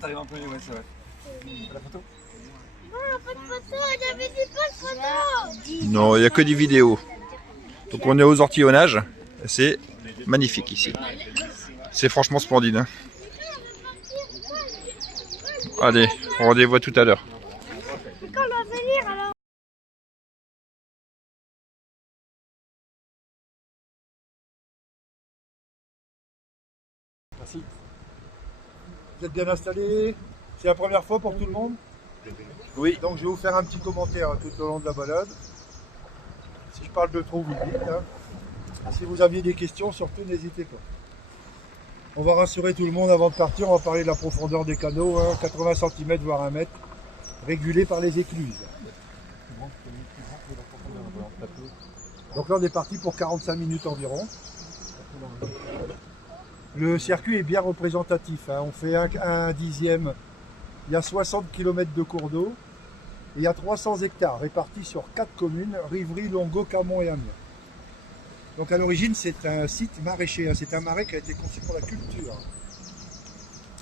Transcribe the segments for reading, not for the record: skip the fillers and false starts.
T'arrives un peu, ouais, c'est vrai. La photo? Non, pas de photo, j'avais dit pas de photo. Non, il n'y a que des vidéos. Donc on est aux ortillonnages. C'est magnifique ici. C'est franchement splendide. Hein. Allez, rendez-vous tout à l'heure. Quand on va venir alors? Merci. Vous êtes bien installés? C'est la première fois pour tout le monde? Oui. Donc je vais vous faire un petit commentaire tout au long de la balade. Si je parle de trop, vous le dites. Hein. Si vous aviez des questions, surtout n'hésitez pas. On va rassurer tout le monde avant de partir. On va parler de la profondeur des canaux, hein, 80 cm voire 1 mètre, régulé par les écluses. Donc là on est parti pour 45 minutes environ. Le circuit est bien représentatif. Hein. On fait un dixième. Il y a 60 km de cours d'eau. Et il y a 300 hectares répartis sur 4 communes, Rivry, Longo, Camon et Amiens. Donc à l'origine c'est un site maraîcher, hein. C'est un marais qui a été conçu pour la culture.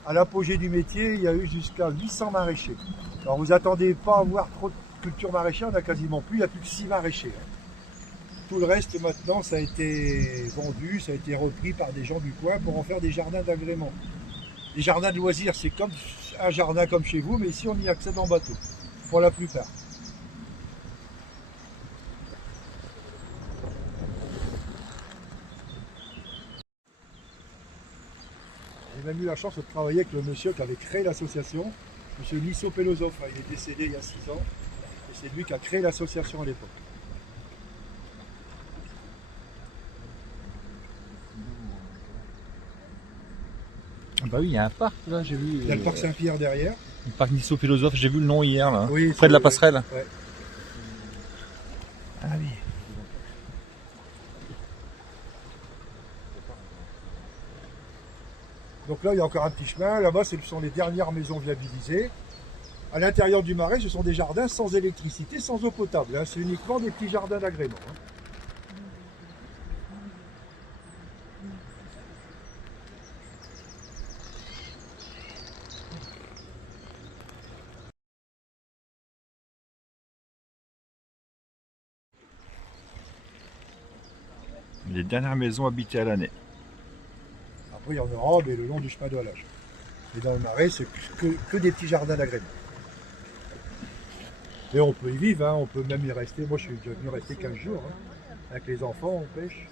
À l'apogée du métier, il y a eu jusqu'à 800 maraîchers. Alors vous attendez pas à voir trop de culture maraîchère, on a quasiment plus, il n'y a plus que 6 maraîchers. Tout le reste maintenant ça a été vendu, ça a été repris par des gens du coin pour en faire des jardins d'agrément. Les jardins de loisirs, c'est comme un jardin comme chez vous, mais ici on y accède en bateau, pour la plupart. J'ai même eu la chance de travailler avec le monsieur qui avait créé l'association, monsieur Nisso Pelosov. Il est décédé il y a 6 ans, et c'est lui qui a créé l'association à l'époque. Bah oui, il y a un parc là, j'ai vu. Il y a le parc Saint-Pierre derrière. Le parc Nisso Philosophe, j'ai vu le nom hier là. Oui, près de la passerelle. Ouais. Ah oui. Donc là, il y a encore un petit chemin. Là-bas, ce sont les dernières maisons viabilisées. À l'intérieur du marais, ce sont des jardins sans électricité, sans eau potable. Hein. C'est uniquement des petits jardins d'agrément. Hein. Les dernières maisons habitées à l'année. Après, il y en aura mais le long du chemin de halage. Et dans le marais, c'est que des petits jardins d'agrément. Et on peut y vivre, hein. On peut même y rester. Moi, je suis déjà venu rester 15 jours. Hein. Avec les enfants, on pêche.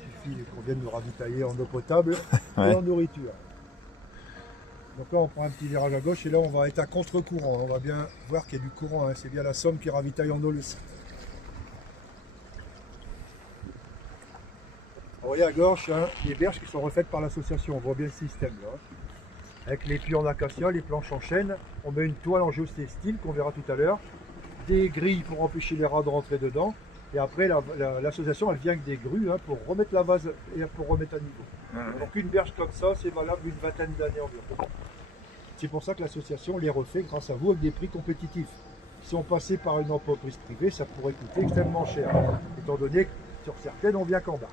Il suffit qu'on vienne nous ravitailler en eau potable Ouais. et en nourriture. Donc là, on prend un petit virage à gauche et là, on va être à contre-courant. On va bien voir qu'il y a du courant. Hein. C'est bien la Somme qui ravitaille en eau le site. Vous voyez à gauche, hein, les berges qui sont refaites par l'association. On voit bien le système là. Avec les puits en acacia, les planches en chêne. On met une toile en géostyle qu'on verra tout à l'heure. Des grilles pour empêcher les rats de rentrer dedans. Et après, l'association, elle vient avec des grues hein, pour remettre la vase et pour remettre à niveau. Donc une berge comme ça, c'est valable une vingtaine d'années environ. C'est pour ça que l'association les refait grâce à vous avec des prix compétitifs. Si on passait par une entreprise privée, ça pourrait coûter extrêmement cher. Étant donné que sur certaines, on vient qu'en barque.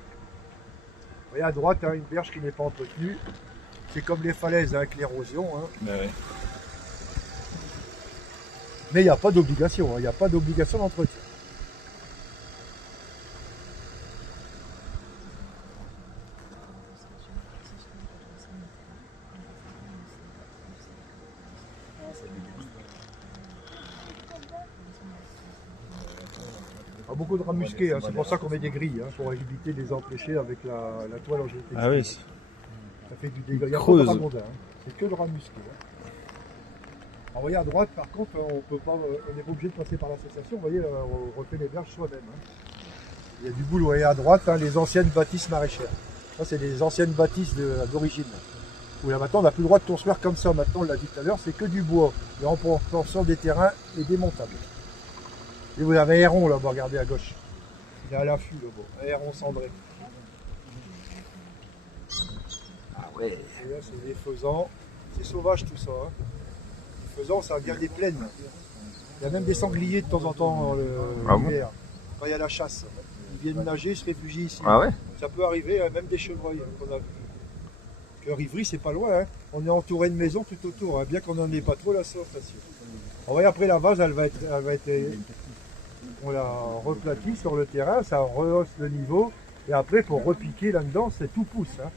Vous voyez à droite, hein, une berge qui n'est pas entretenue. C'est comme les falaises hein, avec l'érosion. Hein. Bah ouais. Mais il n'y a pas d'obligation, hein, il n'y a pas d'obligation d'entretien. Beaucoup de rats musqués, hein, c'est pour ça qu'on met des grilles, hein, pour éviter de les empêcher avec la toile en géotextile. Ah oui. Ça fait du dégât. Il y a pas Creuse. de ragondin, hein. C'est que le rat musqué. Hein. Alors, vous voyez à droite, par contre, on n'est pas obligé de passer par l'association. Vous voyez, on refait les berges soi-même. Hein. Il y a du boulot. Vous voyez à droite, hein, les anciennes bâtisses maraîchères. Ça, c'est les anciennes bâtisses d'origine. Où là maintenant, on n'a plus le droit de construire comme ça. Maintenant, on l'a dit tout à l'heure, c'est que du bois. Et en proportion des terrains et démontables. Et vous avez un héron là-bas, regardez à gauche. Il est à l'affût là-bas, un héron cendré. Ah ouais. Et là, c'est des faisans. C'est sauvage tout ça. Hein. Les faisans, ça vient des plaines. Il y a même des sangliers de temps en temps Ah bon l'hiver. Quand il y a la chasse. Ils viennent nager, se réfugient ici. Ah ouais. Ça peut arriver, hein, même des chevreuils qu'on a vus. Que Rivry, c'est pas loin. Hein. On est entouré de maisons tout autour, hein, bien qu'on n'en ait pas trop la station. On va après la vase, elle va être, on la replatit sur le terrain, ça rehausse le niveau. Et après, pour repiquer là-dedans, c'est tout pousse. Hein.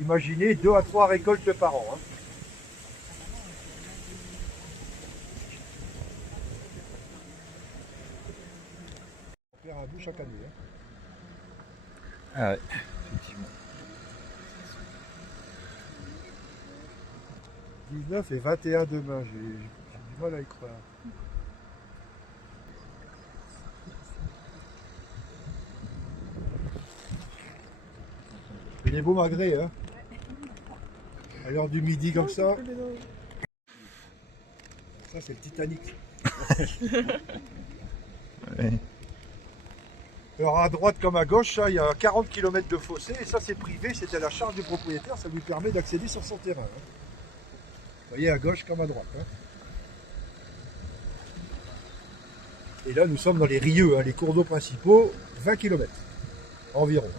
Imaginez 2 à 3 récoltes par an. Hein. On perd un bout chaque année. Hein. Ah ouais, effectivement. 19 et 21 demain, j'ai du mal à y croire. Il est beau malgré, hein. À l'heure du midi comme ça. Ça c'est le Titanic. Ouais. Alors à droite comme à gauche, il y a 40 km de fossé et ça c'est privé, c'est à la charge du propriétaire, ça lui permet d'accéder sur son terrain. Hein. Vous voyez à gauche comme à droite. Hein. Et là nous sommes dans les Rieux, hein, les cours d'eau principaux, 20 km environ.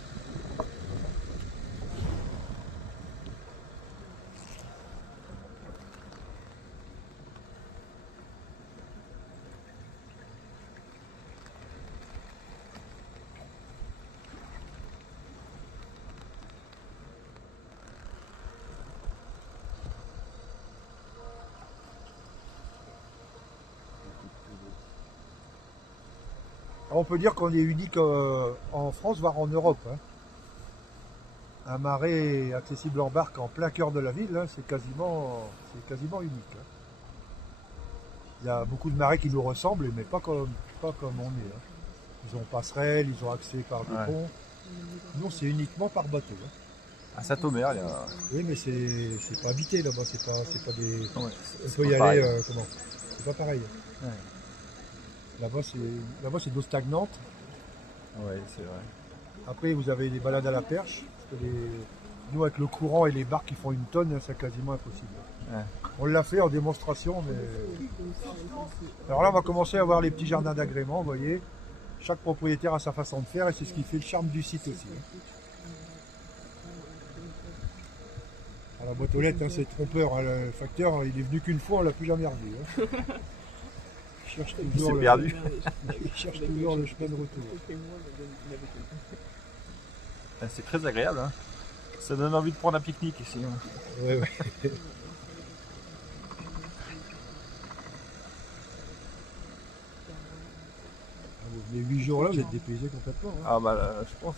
Alors on peut dire qu'on est unique en France, voire en Europe. Hein. Un marais accessible en barque en plein cœur de la ville, hein, c'est quasiment unique. Hein. Il y a beaucoup de marais qui nous ressemblent, mais pas comme on est. Hein. Ils ont passerelle, ils ont accès par des ponts. Nous, c'est uniquement par bateau. Hein. À Saint-Omer, il y a... Oui, mais c'est pas habité là-bas, c'est pas des... Ouais, On peut y aller, comment? C'est pas pareil. Ouais. Là-bas, c'est de l'eau stagnante. Ouais, c'est vrai. Après, vous avez les balades à la perche. Parce que nous, avec le courant et les barques qui font une tonne, c'est quasiment impossible. Ouais. On l'a fait en démonstration, mais... Alors là, on va commencer à voir les petits jardins d'agrément, vous voyez. Chaque propriétaire a sa façon de faire et c'est ce qui fait le charme du site aussi. Alors, la boîte aux lettres, hein, c'est trompeur. Hein, le facteur, il est venu qu'une fois, on l'a plus jamais revu. Hein. Il cherche toujours perdu. Il cherche toujours le chemin de retour. C'est très agréable. Hein. Ça donne envie de prendre un pique-nique ici. Hein. Ouais, ouais. Vous venez 8 jours là, vous êtes dépaysé complètement. Hein. Ah bah là, je pense.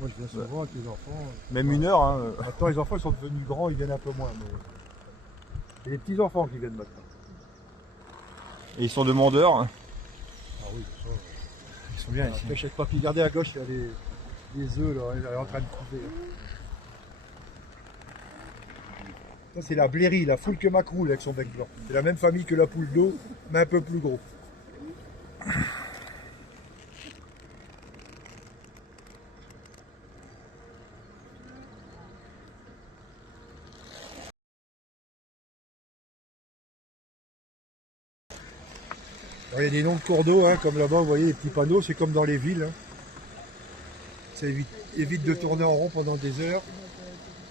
Moi je viens souvent avec les enfants. Même une heure. Hein. Maintenant les enfants ils sont devenus grands, ils viennent un peu moins. Mais... C'est les petits enfants qui viennent maintenant. Et ils sont demandeurs. Hein. Ah oui, ça. Ils sont bien ici. Chaque papy, regardez à gauche, il y a des œufs là, elle est en train de couver. Ça c'est la blairie, la foulque macroule avec son bec blanc. C'est la même famille que la poule d'eau, mais un peu plus gros. Alors, il y a des noms de cours d'eau, hein, comme là-bas, vous voyez les petits panneaux, c'est comme dans les villes. Hein. Ça évite de tourner en rond pendant des heures.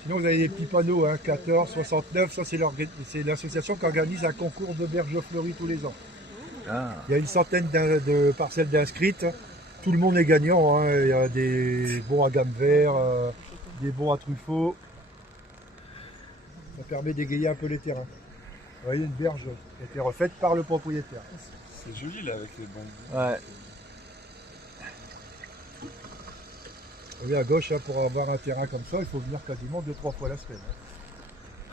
Sinon, vous avez des petits panneaux, hein, 14, 69, ça c'est l'association qui organise un concours de berges fleuries tous les ans. Ah. Il y a une centaine de parcelles d'inscrites, tout le monde est gagnant, hein. Il y a des bons à gamme vert, des bons à truffaut. Ça permet d'égayer un peu les terrains. Vous voyez, une berge qui a été refaite par le propriétaire. C'est joli là avec les bambous. Ouais. Vous voyez à gauche, hein, pour avoir un terrain comme ça, il faut venir quasiment 2-3 fois la semaine. Hein.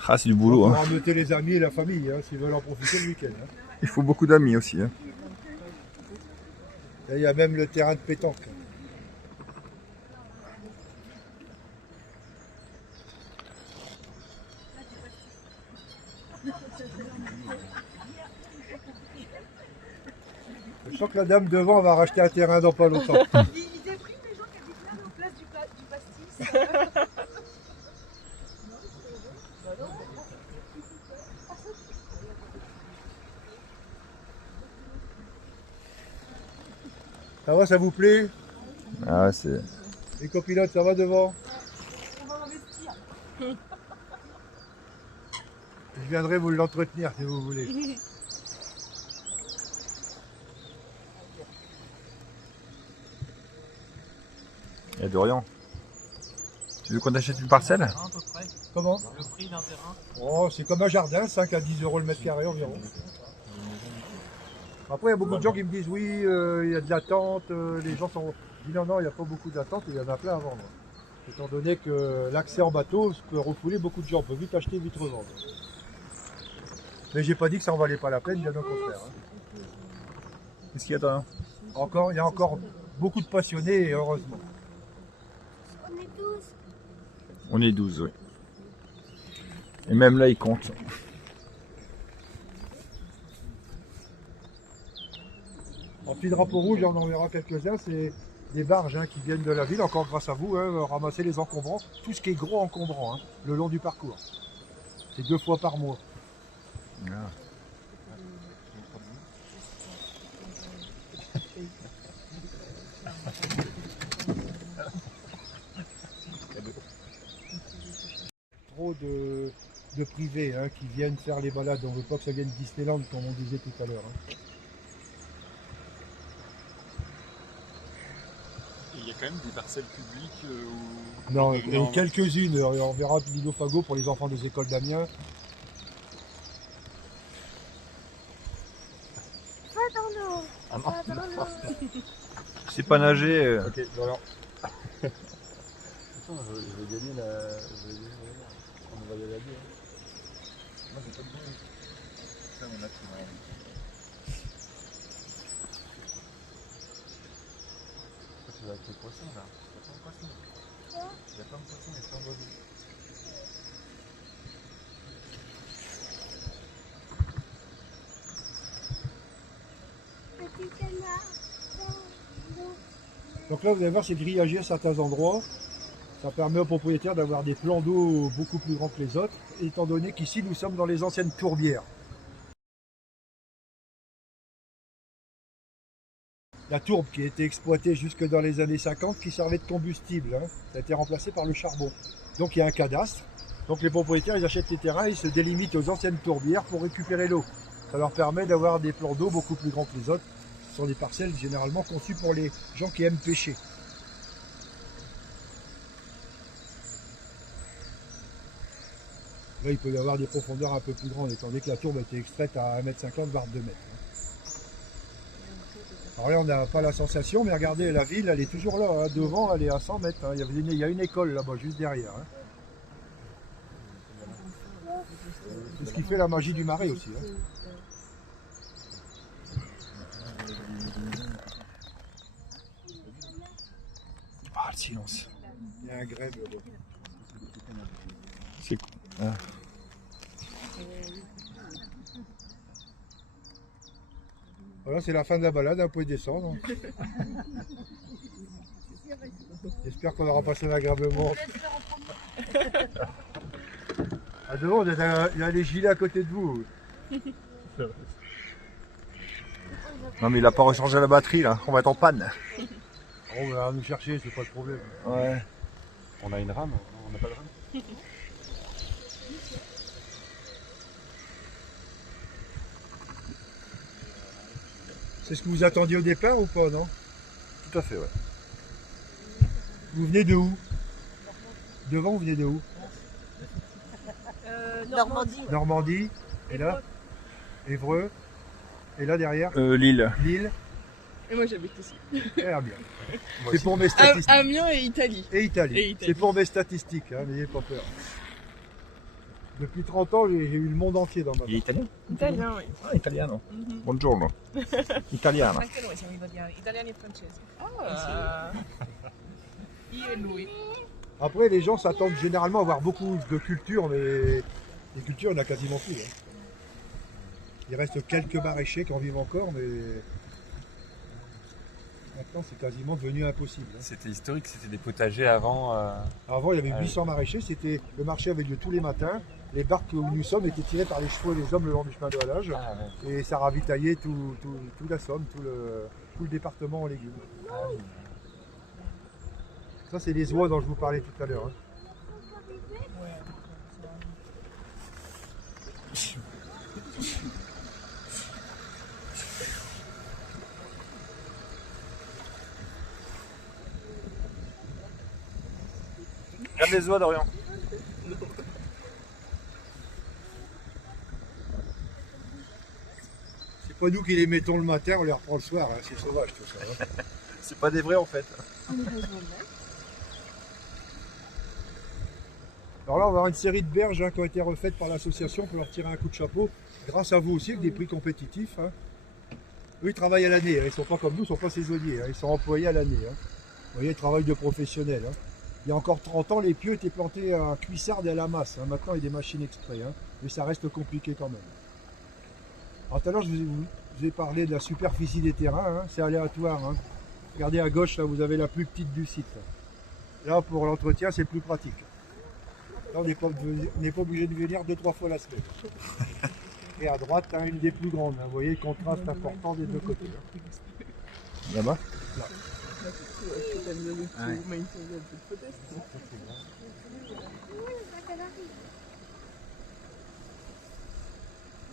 Ah, c'est du boulot. Pour Hein. embêter les amis et la famille, hein, s'ils veulent en profiter le week-end. Hein. Il faut beaucoup d'amis aussi. Hein. Là, il y a même le terrain de pétanque. Je sens que la dame devant va racheter un terrain dans pas longtemps. Ils dépriment les gens qui habitent là en place du pastis. Ça va, ça vous plaît? Ah, c'est... Les copilotes, ça va devant? On va investir. Je viendrai vous l'entretenir si vous voulez. Il y a Dorian. Tu veux qu'on achète une parcelle? À peu près. Comment? Le prix d'un terrain. Oh, c'est comme un jardin, 5 à 10 euros le mètre carré environ. Après, il y a beaucoup de gens qui me disent oui, il y a de l'attente, les gens sont... Je dis non, non, il n'y a pas beaucoup d'attente, il y en a plein à vendre. Étant donné que l'accès en bateau peut refouler beaucoup de gens, on peut vite acheter, vite revendre. Mais j'ai pas dit que ça en valait pas la peine, bien au contraire. Hein. Qu'est-ce qu'il y a, Dorian? Encore, il y a encore beaucoup de passionnés, et heureusement. On est tous. On est 12, oui. Et même là, ils comptent. En petit drapeau rouge, on en verra quelques-uns, c'est des barges qui viennent de la ville, encore grâce à vous, ramasser les encombrants, tout ce qui est gros encombrant, le long du parcours. C'est 2 fois par mois. Ah. Trop de privés qui viennent faire les balades, on ne veut pas que ça vienne Disneyland comme on disait tout à l'heure. Il y a quand même des parcelles publiques où... Non, Non. il y en a quelques-unes, on verra Lilo Fago pour les enfants des écoles d'Amiens. Va dans l'eau. Va dans l'eau. C'est pas nager. Ok, voilà. Attends, je vais gagner la... On va y aller à deux. Moi j'ai pas de bruit. Ça on a tout. Tu vas avec les poissons là. Il y a plein de poissons. Il y a plein de poissons et plein d'oiseaux. Petit canard. Donc là, vous allez voir, c'est grillagé à certains endroits. Ça permet aux propriétaires d'avoir des plans d'eau beaucoup plus grands que les autres, étant donné qu'ici, nous sommes dans les anciennes tourbières. La tourbe qui a été exploitée jusque dans les années 50, qui servait de combustible, ça a été remplacé par le charbon. Donc il y a un cadastre. Donc les propriétaires, ils achètent les terrains, ils se délimitent aux anciennes tourbières pour récupérer l'eau. Ça leur permet d'avoir des plans d'eau beaucoup plus grands que les autres. Ce sont des parcelles généralement conçues pour les gens qui aiment pêcher. Là, il peut y avoir des profondeurs un peu plus grandes, étant donné que la tourbe a été extraite à 1,50 m, voire 2 m. Alors là, on n'a pas la sensation, mais regardez, la ville, elle est toujours là. Devant, elle est à 100 mètres. Il y a une école là-bas, juste derrière. C'est ce qui fait la magie du marais aussi. Ah, le silence. Il y a un grève là-bas. C'est... Ah. Voilà, c'est la fin de la balade, vous pouvez descendre. J'espère qu'on aura passé un agréable moment. Ah, devant, il y a les gilets à côté de vous. Non mais il a pas rechargé la batterie là, on va être en panne. On va nous chercher, c'est pas le problème. Ouais. On a une rame, on n'a pas de rame. C'est ce que vous attendiez au départ ou pas, non? Tout à fait, ouais. Vous venez de où? Devant, vous venez de où? Normandie. Normandie. Et là? Évreux. Et là derrière? Lille. Lille. Et moi j'habite ici. Très bien. C'est pour mes statistiques. Amiens et Italie. Et Italie. Et Italie. C'est pour mes statistiques, n'ayez pas peur. Depuis 30 ans, j'ai eu le monde entier dans ma Il est vie. italien? Italien, oui. Ah, italiano. Buongiorno. Italiano. Anche noi siamo italiani e francesi. Ah. Io e lui. Après, les gens s'attendent généralement à avoir beaucoup de culture, mais les cultures, il n'y en a quasiment plus. Il reste quelques maraîchers qui en vivent encore, mais maintenant, c'est quasiment devenu impossible. C'était historique, c'était des potagers avant. Avant, il y avait Ah oui. 800 maraîchers, le marché avait lieu tous les matins. Les barques où nous sommes étaient tirées par les chevaux et les hommes le long du chemin de halage. Ah, ouais. Et ça ravitaillait tout la Somme, tout le département en légumes. Ah, oui. Ça, c'est les oies dont je vous parlais tout à l'heure. Regarde les oies d'Orient. C'est pas nous qui les mettons le matin, on les reprend le soir, hein. C'est sauvage tout ça. Hein. C'est pas des vrais en fait. Alors là, on va avoir une série de berges hein, qui ont été refaites par l'association pour leur tirer un coup de chapeau, grâce à vous aussi, avec des prix compétitifs. Hein. Eux, ils travaillent à l'année, hein. Ils ne sont pas comme nous, ils ne sont pas saisonniers, hein. Ils sont employés à l'année. Hein. Vous voyez, travail de professionnels. Hein. Il y a encore 30 ans, les pieux étaient plantés à cuissarde et à la masse. Hein. Maintenant, il y a des machines exprès, hein. Mais ça reste compliqué quand même. Alors tout à l'heure, je vous ai parlé de la superficie des terrains, hein. C'est aléatoire. Hein. Regardez à gauche, là, vous avez la plus petite du site. Là, pour l'entretien, c'est plus pratique. Là, on n'est pas obligé de venir 2-3 fois la semaine. Et à droite, hein, une des plus grandes. Hein. Vous voyez le contraste important des deux côtés. Hein. Là-bas. Là.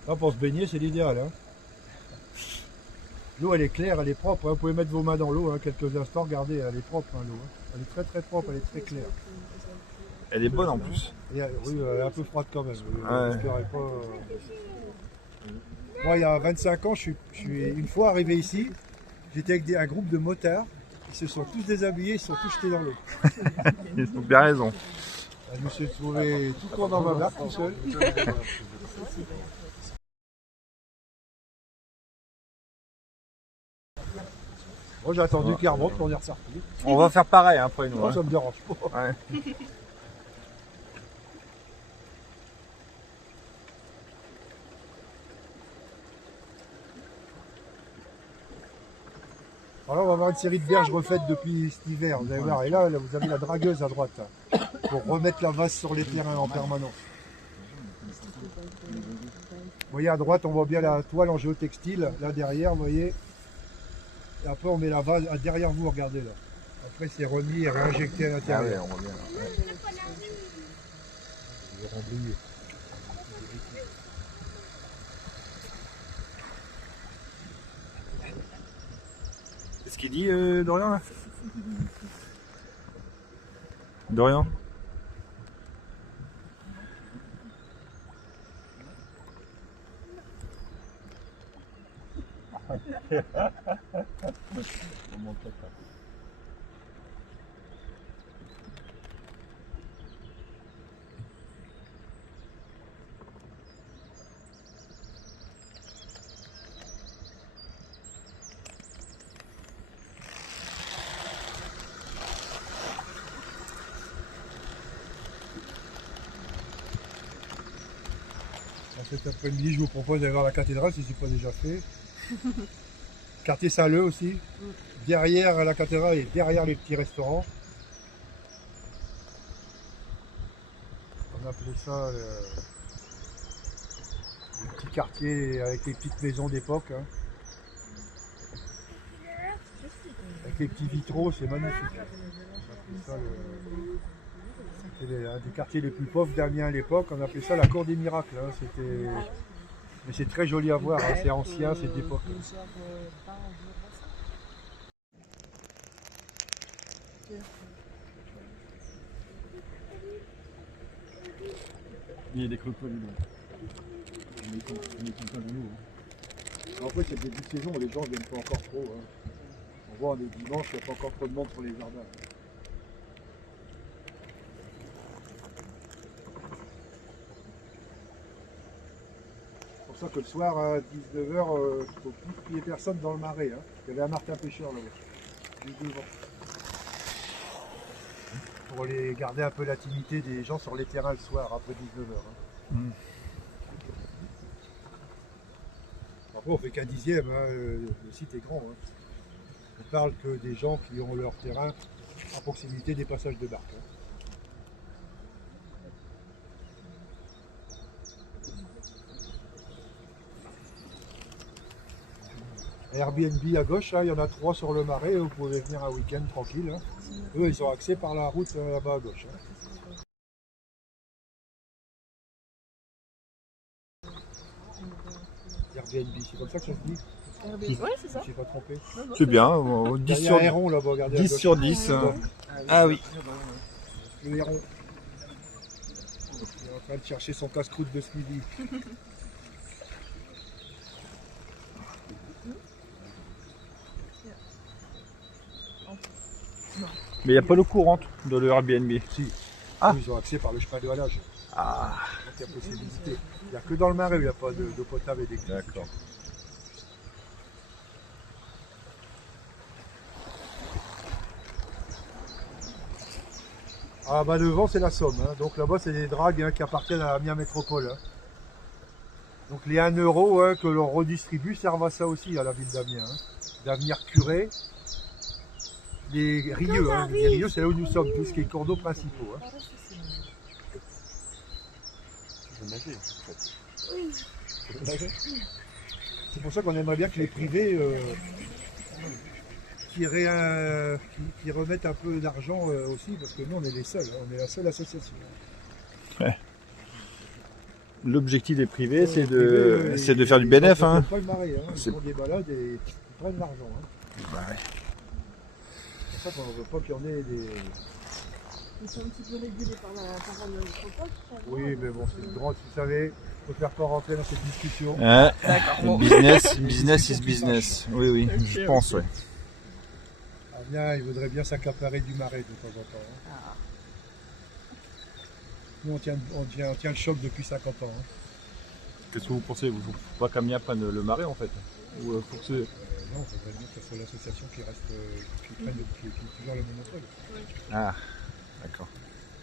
Là, pour se baigner, c'est l'idéal. Hein. L'eau, elle est claire, elle est propre. Hein. Vous pouvez mettre vos mains dans l'eau hein, quelques instants. Regardez, elle est propre, hein, l'eau. Hein. Elle est très très propre, elle est très claire. Elle est bonne en plus. Et, oui, elle est un peu froide quand même. Ouais. Moi, il y a 25 ans, je suis une fois arrivé ici. J'étais avec un groupe de motards. Ils se sont tous déshabillés, ils se sont tous jetés dans l'eau. Ils ont bien raison. Je me suis trouvé tout con dans ma barque, tout seul. Moi, j'ai attendu qu'il remonte pour on est ressorti. On va faire pareil hein, après nous. Moi, Hein. ça me dérange pas. Ouais. Alors là, on va avoir une série de berges refaites depuis cet hiver, vous allez voir. Et là, vous avez la dragueuse à droite, hein, pour remettre la vase sur les terrains en permanence. Vous voyez, à droite, on voit bien la toile en géotextile. Là, derrière, vous voyez. Et après, on met la vase derrière vous, regardez là. Après, c'est remis et réinjecté à Ah ouais, l'intérieur. on voit bien. Ouais. Je vais rembouiller. Qu'est-ce qu'il dit Dorian là? Dorian? Cet après-midi, je vous propose d'aller voir la cathédrale si ce n'est pas déjà fait. Quartier Saint-Leu aussi. Derrière la cathédrale et derrière les petits restaurants. On appelait ça le petit quartier avec les petites maisons d'époque. Hein. Avec les petits vitraux, c'est magnifique. On appelait ça c'était un des quartiers les plus pauvres d'Amiens à l'époque. On appelait ça la cour des miracles. Hein. Mais c'est très joli à voir. Hein. C'est ancien, c'est d'époque. Il y a des crocodiles. On est contents de nous. En fait, c'est le début de saison, les gens ne viennent pas encore trop. Hein. On voit, on est dimanche, il n'y a pas encore trop de monde sur les jardins. C'est pour ça que le soir, à 19h, il ne faut plus qu'il y ait personne dans le marais. Hein. Il y avait un martin pêcheur là-bas, juste devant. Pour les garder un peu l'intimité des gens sur les terrains le soir, après 19h. Hein. Après, on fait qu'un dixième, hein. Le site est grand. Hein. On parle que des gens qui ont leur terrain à proximité des passages de barques. Hein. Airbnb à gauche, hein, il y en a 3 sur le marais, vous pouvez venir un week-end tranquille. Hein. Eux, ils ont accès par la route là-bas à gauche. Hein. Airbnb, c'est comme ça que ça se dit? Ouais, c'est ça. Je ne suis pas trompé. C'est bien, 10 Il y a sur un héron là-bas, regardez. à 10 gauche. sur 10. Ah oui. Le héron. train de chercher son casse-croûte de ce midi. Mais il n'y a pas l'eau courante de l'Airbnb. Si. Ah. Ils ont accès par le chemin de halage. Ah, Donc il y a possibilité. Il n'y a que dans le marais où il n'y a pas d'eau potable et d'électricité. d'accord. Ah bah devant c'est la Somme, hein. Donc là-bas c'est des dragues hein, qui appartiennent à Amiens Métropole. Hein. Donc les 1 euro hein, que l'on redistribue servent à ça aussi à la ville d'Amiens. Hein. D'avenir curé, les rieux, hein. Les rieux c'est là où nous sommes, tout ce qui est cours d'eau principaux. Hein. Tu veux nager, Oui. C'est pour ça qu'on aimerait bien que les privés qui remettent un peu d'argent aussi, parce que nous on est les seuls, hein. On est la seule association. L'objectif des privés, c'est Les privés, de faire du bénéf. Ils Hein. font pas le marais, hein. Ils C'est- font des balades et ils prennent l'argent. Hein. Bah ouais. C'est pour ça qu'on ne veut pas qu'il y en ait des... Ils sont un petit peu régulés par le métropole. Oui, mais bon, c'est une grande, vous savez, il ne faut faire pas rentrer dans cette discussion. Hein, D'accord. business is business. Oui, oui, je pense, ouais. Amiens, il voudrait bien s'accaparer du marais de temps en temps. Hein. Ah. Nous, on tient le choc depuis 50 ans. Hein. Qu'est-ce que vous pensez? Vous ne faut pas qu'Amiens prenne le marais, en fait? Ou faut que Non, il faudrait bien que ce soit l'association qui reste, qui toujours le monopole. Ah, d'accord.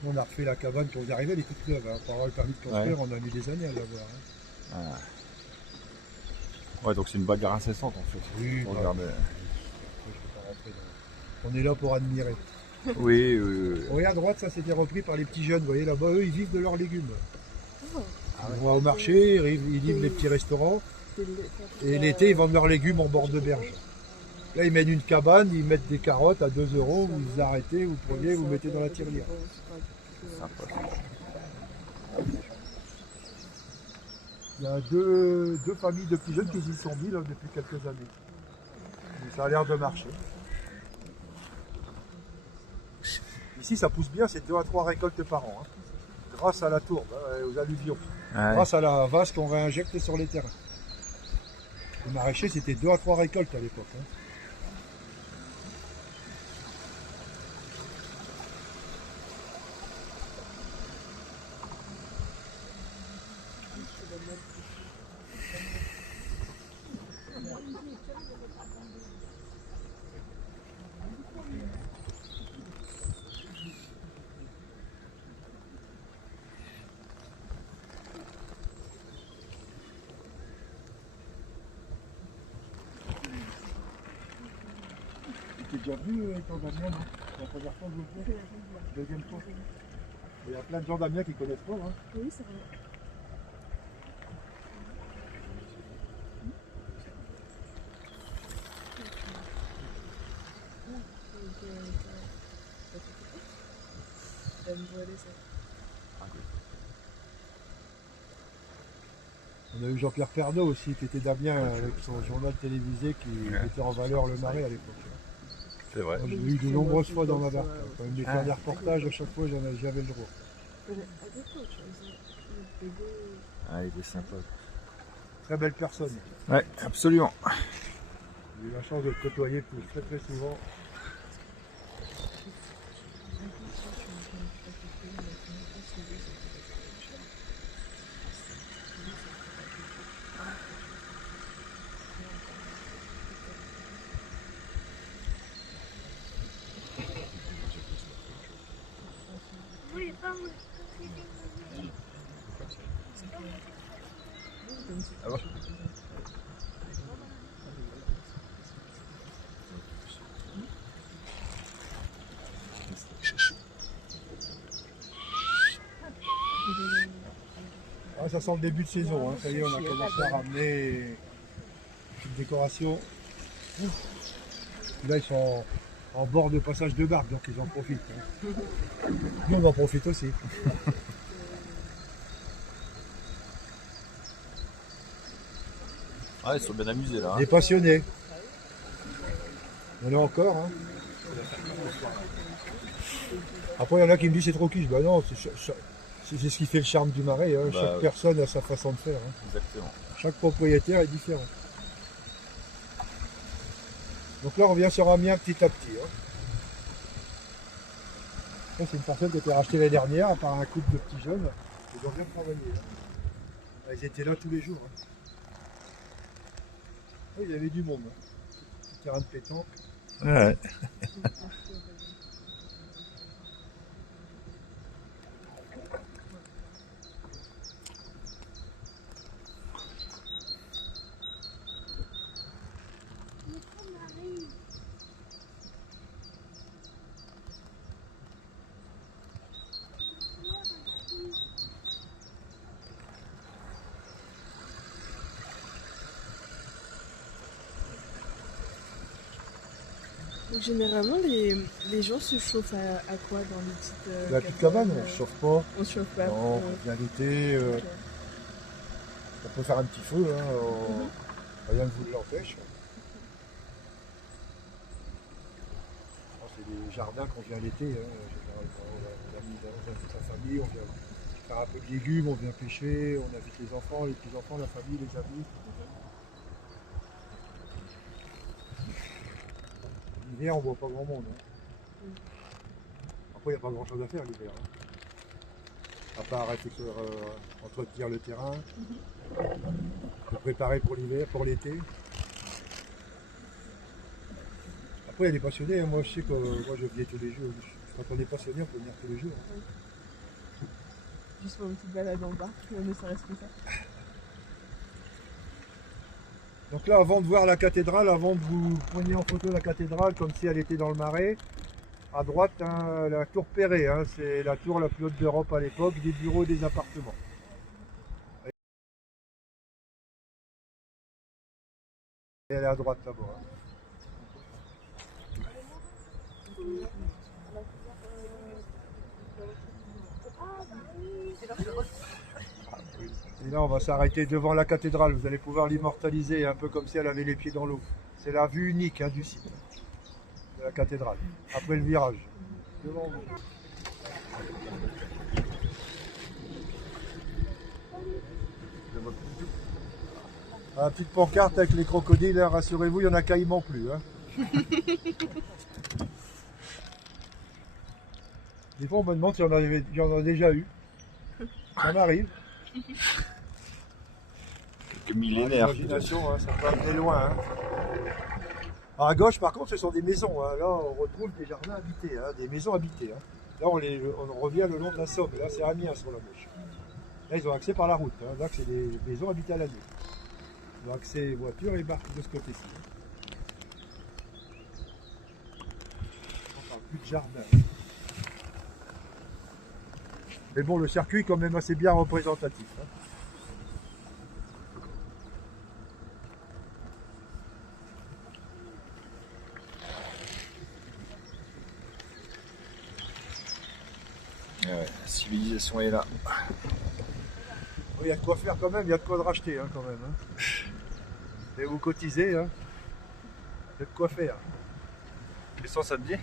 Nous, on a refait la cabane quand on est arrivé, elle est toute neuve. Hein. Pour avoir le permis de construire, on a mis des années à l'avoir. Hein. Ah. Ouais, donc c'est une bagarre incessante, en fait. Oui, bah, Regardez. je peux pas rentrer dans- On est là pour admirer. Oui, oui, oui. Vous voyez à droite, ça c'était repris par les petits jeunes. Vous voyez là-bas, eux, ils vivent de leurs légumes. Ils vont au marché, ils livrent les petits restaurants. Et l'été, ils vendent leurs légumes en bord de berge. Là, ils mènent une cabane, ils mettent des carottes à 2 euros. Vous arrêtez, vous prenez, vous mettez dans la tirelire. Il y a deux familles de petits jeunes qui y sont mis là, depuis quelques années. Mais ça a l'air de marcher. Ici, ça pousse bien, c'est 2 à 3 récoltes par an. Hein. Grâce à la tourbe, hein, aux alluvions. Ouais. Grâce à la vase qu'on réinjecte sur les terrains. Les maraîchers, c'était 2 à 3 récoltes à l'époque. Hein. T'es déjà venu avec ton Damien, non? C'est la première fois que vous le faites? Deuxième fois. Il y a plein de gens d'Amiens qui connaissent pas. Hein. Oui, c'est vrai. On a eu Jean-Pierre Pernaut aussi, qui était d'Amiens avec son journal télévisé qui mettait en valeur le marais à l'époque. C'est vrai. Moi, je l'ai eu de nombreuses fois dans ma barque. Quand il me faire des reportages, à chaque fois j'avais le droit. Ah, il est sympa. Très belle personne. Ouais, absolument. J'ai eu la chance de le côtoyer très très souvent. Oui, pas moi. Ah bon? Ah, ça sent le début de saison. Hein. Ça y est, on a commencé à ramener une petite décoration. Là, ils sont en bord de passage de barque, donc ils en profitent. Hein. Nous, on en profite aussi. Ah, ils sont bien amusés là. Des passionnés. On est encore. Hein. Après, il y en a qui me disent c'est trop kitsch. Ben non, C'est ce qui fait le charme du marais. Hein. Bah, Chaque ouais. personne a sa façon de faire. Hein. Exactement. Chaque propriétaire est différent. Donc là, on vient sur Amiens petit à petit. Hein. Ça, c'est une parcelle qui a été rachetée l'année dernière par un couple de petits jeunes. Ils ont bien travaillé. Hein. Ils étaient là tous les jours. Hein. Oui, il y avait du monde. Hein. Petit terrain de pétanque. Ouais. Donc, généralement, les gens se chauffent à quoi dans les petites La petite cabane, on ne chauffe pas. On se chauffe pas. Non, ouais. on vient l'été. Ok. On peut faire un petit feu. Hein, rien ne vous l'empêche. C'est des jardins qu'on vient l'été. Hein, généralement, on a mis dans sa famille, on vient faire un peu de légumes, on vient pêcher, on invite les enfants, les petits-enfants, la famille, les amis. L'hiver, on voit pas grand monde. Hein. Après, il n'y a pas grand chose à faire l'hiver. Hein. À part entretenir le terrain, se préparer pour l'hiver, pour l'été. Après, il y a des passionnés. Hein. Moi, je sais que moi, je viens tous les jours. Quand on est passionné, on peut venir tous les jours. Hein. Juste pour une petite balade en bas, ne serait-ce que ça. Donc là, avant de voir la cathédrale, avant de vous preniez en photo la cathédrale comme si elle était dans le marais, à droite, hein, la tour Perret, hein, c'est la tour la plus haute d'Europe à l'époque, des bureaux et des appartements. Et elle est à droite là-bas. Hein. Et là, on va s'arrêter devant la cathédrale. Vous allez pouvoir l'immortaliser, un peu comme si elle avait les pieds dans l'eau. C'est la vue unique hein, du site, de la cathédrale, après le virage. Devant vous. La petite pancarte avec les crocodiles, hein, rassurez-vous, il n'y en a quasiment plus. Hein. Des fois, on me demande si il y en a déjà eu. Ça m'arrive. Quelques millénaires. L'imagination, hein, ça peut amener loin. Hein. À gauche, par contre, ce sont des maisons. Hein. Là, on retrouve des jardins habités, hein, des maisons habitées. Hein. Là, on revient le long de la Somme. Là, c'est Amiens sur la gauche. Là, ils ont accès par la route. Hein. Là, c'est des maisons habitées à l'année. Ils ont accès voiture et barque de ce côté-ci. On parle plus de jardin. Mais bon, le circuit est quand même assez bien représentatif. Hein. Ouais, la civilisation est là. Il y a de quoi faire quand même, il y a de quoi de racheter hein, quand même. Hein. Et vous cotisez, hein. Il y a de quoi faire. Christian, ça te dit?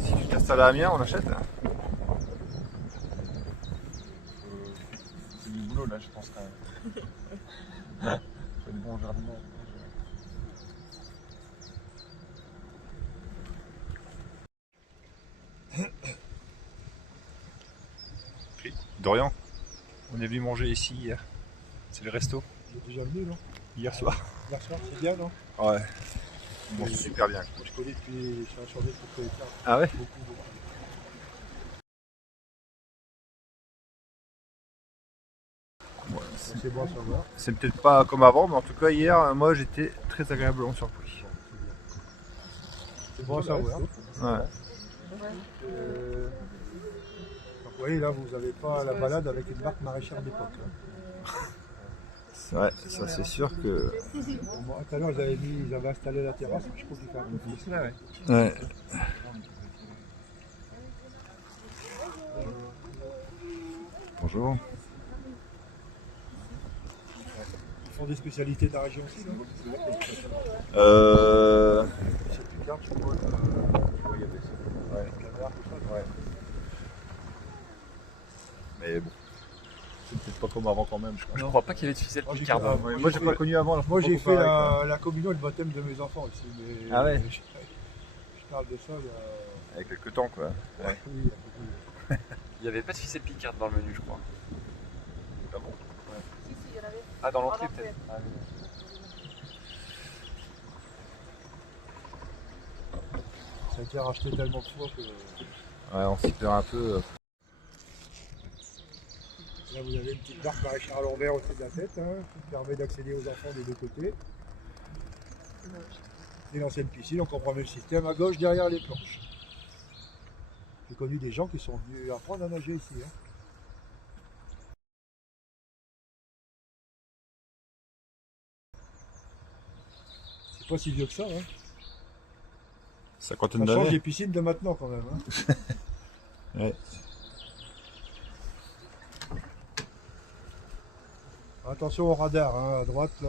Si tu t'installes à Amiens, on achète là. C'est du boulot là, je pense quand même. C'est du bon jardinage. Dorian, on est venu manger ici hier. C'est le resto. Vous êtes déjà venu, non? Hier soir. Hier soir, c'est bien, non? Ouais. Bon, super bien. Je connais depuis, je suis changé de propriétaire. Ah ouais? Beaucoup. Ouais, C'est bon à savoir. c'est peut-être pas comme avant, mais en tout cas hier, moi j'étais très agréablement surpris. C'est bon à savoir. Ouais. Donc, vous voyez, là, vous n'avez pas la balade avec une barque maraîchère d'époque. Ouais, ça c'est sûr que. Bon, tout à l'heure, ils avaient installé la terrasse, mais je trouve qu'il fait un peu plus. Ouais. Bonjour. Ils font des spécialités de la région aussi, non? C'est plus tard, je crois. Ouais. Canard, tout ça. Ouais. Mais bon. C'est peut-être pas comme avant quand même, je crois. Je crois pas qu'il y avait de ficelle Moi, j'ai Picard. pas- Ouais, moi j'ai pas connu avant. alors je Moi peux j'ai pas fait comparer, la communion et le baptême de mes enfants ici. Mais Ah ouais. je parle de ça il y a... Il y a quelques temps, quoi. Oui, il y a beaucoup. Il n'y avait pas de ficelle Picard dans le menu, je crois. Ah bon? Ah, dans l'entrée peut-être. Ah, oui. Ça a été racheté tellement de fois que... Ouais, on s'y perd un peu. Là vous avez une petite barque maraîchère à l'envers au-dessus de la tête, hein, qui permet d'accéder aux enfants des deux côtés. Et l'ancienne piscine, on comprend mieux le système, à gauche derrière les planches. J'ai connu des gens qui sont venus apprendre à nager ici. Hein. C'est pas si vieux que ça. Hein. Cinquantaine Ça change d'années. des piscines de maintenant quand même. Hein. Ouais. Attention au radar, hein, à droite là.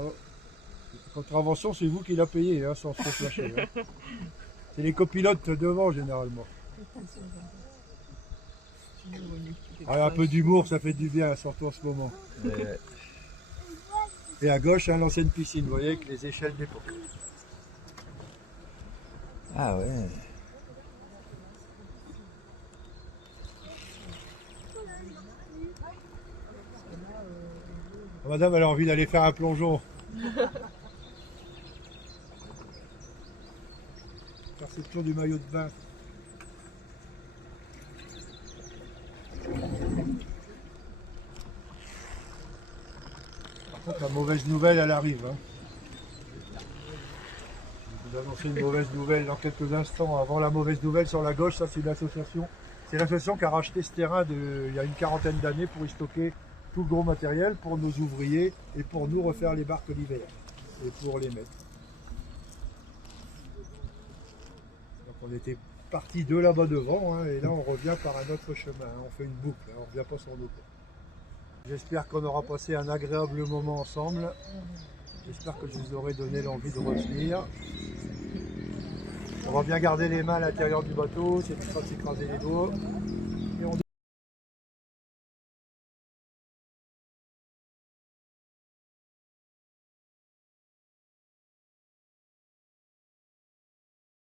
Contravention, c'est vous qui l'a payé, hein, sans se flasher. Hein. C'est les copilotes devant généralement. Ah, un peu d'humour, ça fait du bien, surtout en ce moment. Et à gauche, hein, l'ancienne piscine, vous voyez, avec les échelles d'époque. Ah ouais. Madame, elle a envie d'aller faire un plongeon. Faire ce tour du maillot de bain. Par contre, la mauvaise nouvelle, elle arrive. Hein. Je vais vous annoncer une mauvaise nouvelle dans quelques instants. Avant la mauvaise nouvelle sur la gauche, ça c'est l'association. C'est l'association qui a racheté ce terrain il y a une quarantaine d'années pour y stocker tout le gros matériel pour nos ouvriers et pour nous refaire les barques l'hiver et pour les mettre. Donc on était parti de là-bas devant hein, et là on revient par un autre chemin. Hein. On fait une boucle, hein, on ne revient pas sur nos pas. J'espère qu'on aura passé un agréable moment ensemble. J'espère que je vous aurai donné l'envie de revenir. On va bien garder les mains à l'intérieur du bateau, c'est pas de s'écraser les doigts.